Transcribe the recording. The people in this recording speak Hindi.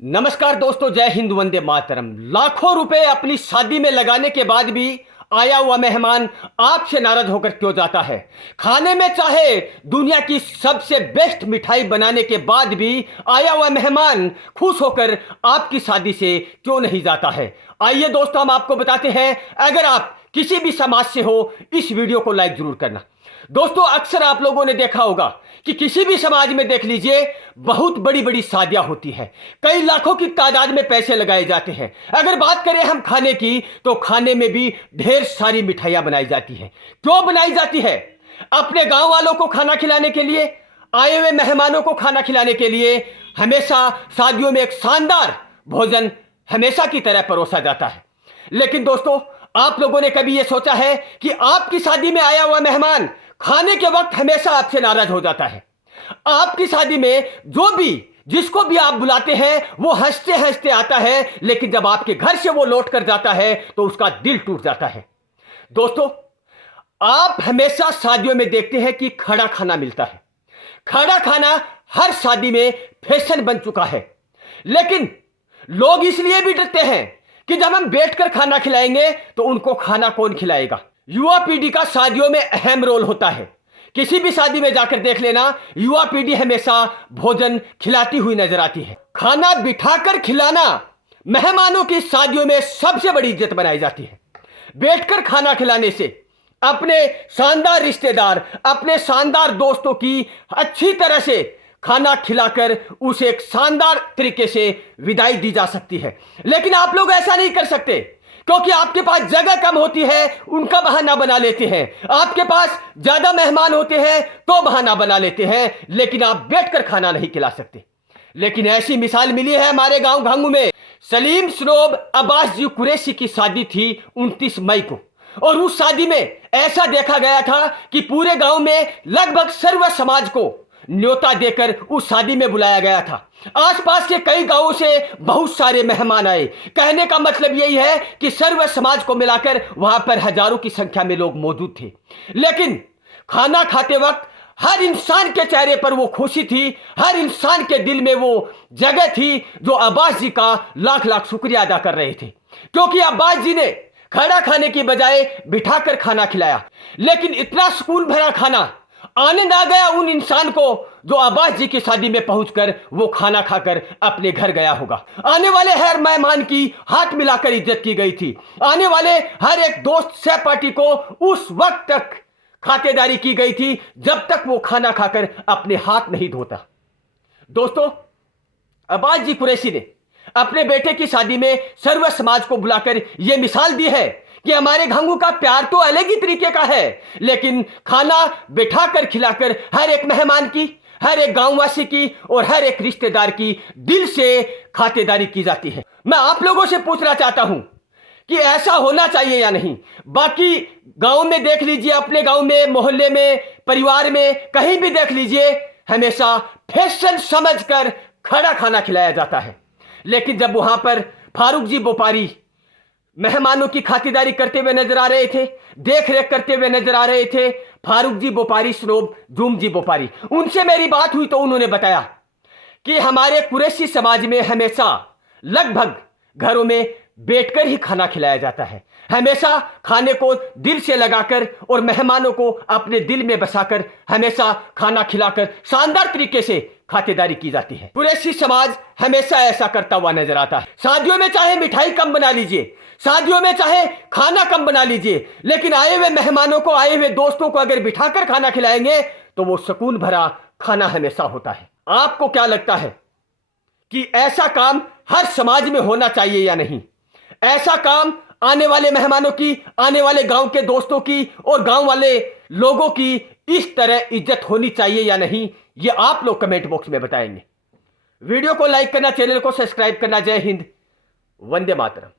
नमस्कार दोस्तों, जय हिंद, वंदे मातरम। लाखों रुपए अपनी शादी में लगाने के बाद भी आया हुआ मेहमान आपसे नाराज होकर क्यों जाता है। खाने में चाहे दुनिया की सबसे बेस्ट मिठाई बनाने के बाद भी आया हुआ मेहमान खुश होकर आपकी शादी से क्यों नहीं जाता है। आइए दोस्तों, हम आपको बताते हैं। अगर आप किसी भी समाज से हो, इस वीडियो को लाइक जरूर करना। दोस्तों, अक्सर आप लोगों ने देखा होगा कि किसी भी समाज में देख लीजिए, बहुत बड़ी बड़ी शादियां होती हैं। कई लाखों की तादाद में पैसे लगाए जाते हैं। अगर बात करें हम खाने की, तो खाने में भी ढेर सारी मिठाइयां बनाई जाती हैं। क्यों बनाई जाती है? अपने गांव वालों को खाना खिलाने के लिए, आए हुए मेहमानों को खाना खिलाने के लिए। हमेशा शादियों में एक शानदार भोजन हमेशा की तरह परोसा जाता है। लेकिन दोस्तों, आप लोगों ने कभी यह सोचा है कि आपकी शादी में आया हुआ मेहमान खाने के वक्त हमेशा आपसे नाराज हो जाता है। आपकी शादी में जिसको भी आप बुलाते हैं, वो हंसते हंसते आता है, लेकिन जब आपके घर से वो लौट कर जाता है तो उसका दिल टूट जाता है। दोस्तों, आप हमेशा शादियों में देखते हैं कि खड़ा खाना मिलता है। खड़ा खाना हर शादी में फैशन बन चुका है। लेकिन लोग इसलिए भी डरते हैं कि जब हम बैठकर खाना खिलाएंगे तो उनको खाना कौन खिलाएगा। युवा पीढ़ी का शादियों में अहम रोल होता है। किसी भी शादी में जाकर देख लेना, युवा पीढ़ी हमेशा भोजन खिलाती हुई नजर आती है। खाना बिठाकर खिलाना मेहमानों की शादियों में सबसे बड़ी इज्जत बनाई जाती है। बैठकर खाना खिलाने से अपने शानदार रिश्तेदार, अपने शानदार दोस्तों की अच्छी तरह से खाना खिलाकर उसे एक शानदार तरीके से विदाई दी जा सकती है। लेकिन आप लोग ऐसा नहीं कर सकते, क्योंकि आपके पास जगह कम होती है, उनका बहाना बना लेते हैं। आपके पास ज्यादा मेहमान होते हैं तो बहाना बना लेते हैं, लेकिन आप बैठकर खाना नहीं खिला सकते। लेकिन ऐसी मिसाल मिली है हमारे गांव घांगू में। सलीम सरोब अब्बास जी कुरैशी की शादी थी 29 मई को, और उस शादी में ऐसा देखा गया था कि पूरे गांव में लगभग सर्व समाज को न्योता देकर उस शादी में बुलाया गया था। आसपास के कई गांवों से बहुत सारे मेहमान आए। कहने का मतलब यही है कि सर्व समाज को मिलाकर वहां पर हजारों की संख्या में लोग मौजूद थे। लेकिन खाना खाते वक्त हर इंसान के चेहरे पर वो खुशी थी, हर इंसान के दिल में वो जगह थी जो अब्बास जी का लाख लाख शुक्रिया अदा कर रहे थे। क्योंकि अब्बास जी ने खड़ा खाने की बजाय बिठाकर खाना खिलाया। लेकिन इतना सुकून भरा खाना, आनंद आ गया उन इंसान को जो अब्बास जी की शादी में पहुंचकर वो खाना खाकर अपने घर गया होगा। आने वाले हर मेहमान की हाथ मिलाकर इज्जत की गई थी। आने वाले हर एक दोस्त सहपाठी को उस वक्त तक खातिरदारी की गई थी जब तक वो खाना खाकर अपने हाथ नहीं धोता। दोस्तों, अब्बास जी कुरैशी ने अपने बेटे की शादी में सर्व समाज को बुलाकर यह मिसाल दी है कि हमारे घांगू का प्यार तो अलग ही तरीके का है, लेकिन खाना बिठाकर खिलाकर हर एक मेहमान की, हर एक गांववासी की और हर एक रिश्तेदार की दिल से खातिरदारी की जाती है। मैं आप लोगों से पूछना चाहता हूं कि ऐसा होना चाहिए या नहीं। बाकी गांव में देख लीजिए, अपने गांव में, मोहल्ले में, परिवार में, कहीं भी देख लीजिए, हमेशा फैशन समझकर खड़ा खाना खिलाया जाता है। लेकिन जब वहां पर फारूक जी बोपारी मेहमानों की खातिरदारी करते हुए नजर आ रहे थे, देख रेख करते हुए नजर आ रहे थे, फारूक जी बोपारी सरोब जूम जी बोपारी, उनसे मेरी बात हुई तो उन्होंने बताया कि हमारे कुरैशी समाज में हमेशा लगभग घरों में बैठकर ही खाना खिलाया जाता है। हमेशा खाने को दिल से लगाकर और मेहमानों को अपने दिल में बसाकर हमेशा खाना खिलाकर शानदार तरीके से खातिरदारी की जाती है। कुरैशी समाज हमेशा ऐसा करता हुआ नजर आता है। शादियों में चाहे मिठाई कम बना लीजिए, शादियों में चाहे खाना कम बना लीजिए, लेकिन आए हुए मेहमानों को, आए हुए दोस्तों को अगर बिठाकर खाना खिलाएंगे तो वो सुकून भरा खाना हमेशा होता है। आपको क्या लगता है कि ऐसा काम हर समाज में होना चाहिए या नहीं? ऐसा काम आने वाले मेहमानों की, आने वाले गांव के दोस्तों की और गांव वाले लोगों की इस तरह इज्जत होनी चाहिए या नहीं, ये आप लोग कमेंट बॉक्स में बताएंगे। वीडियो को लाइक करना, चैनल को सब्सक्राइब करना। जय हिंद, वंदे मातरम।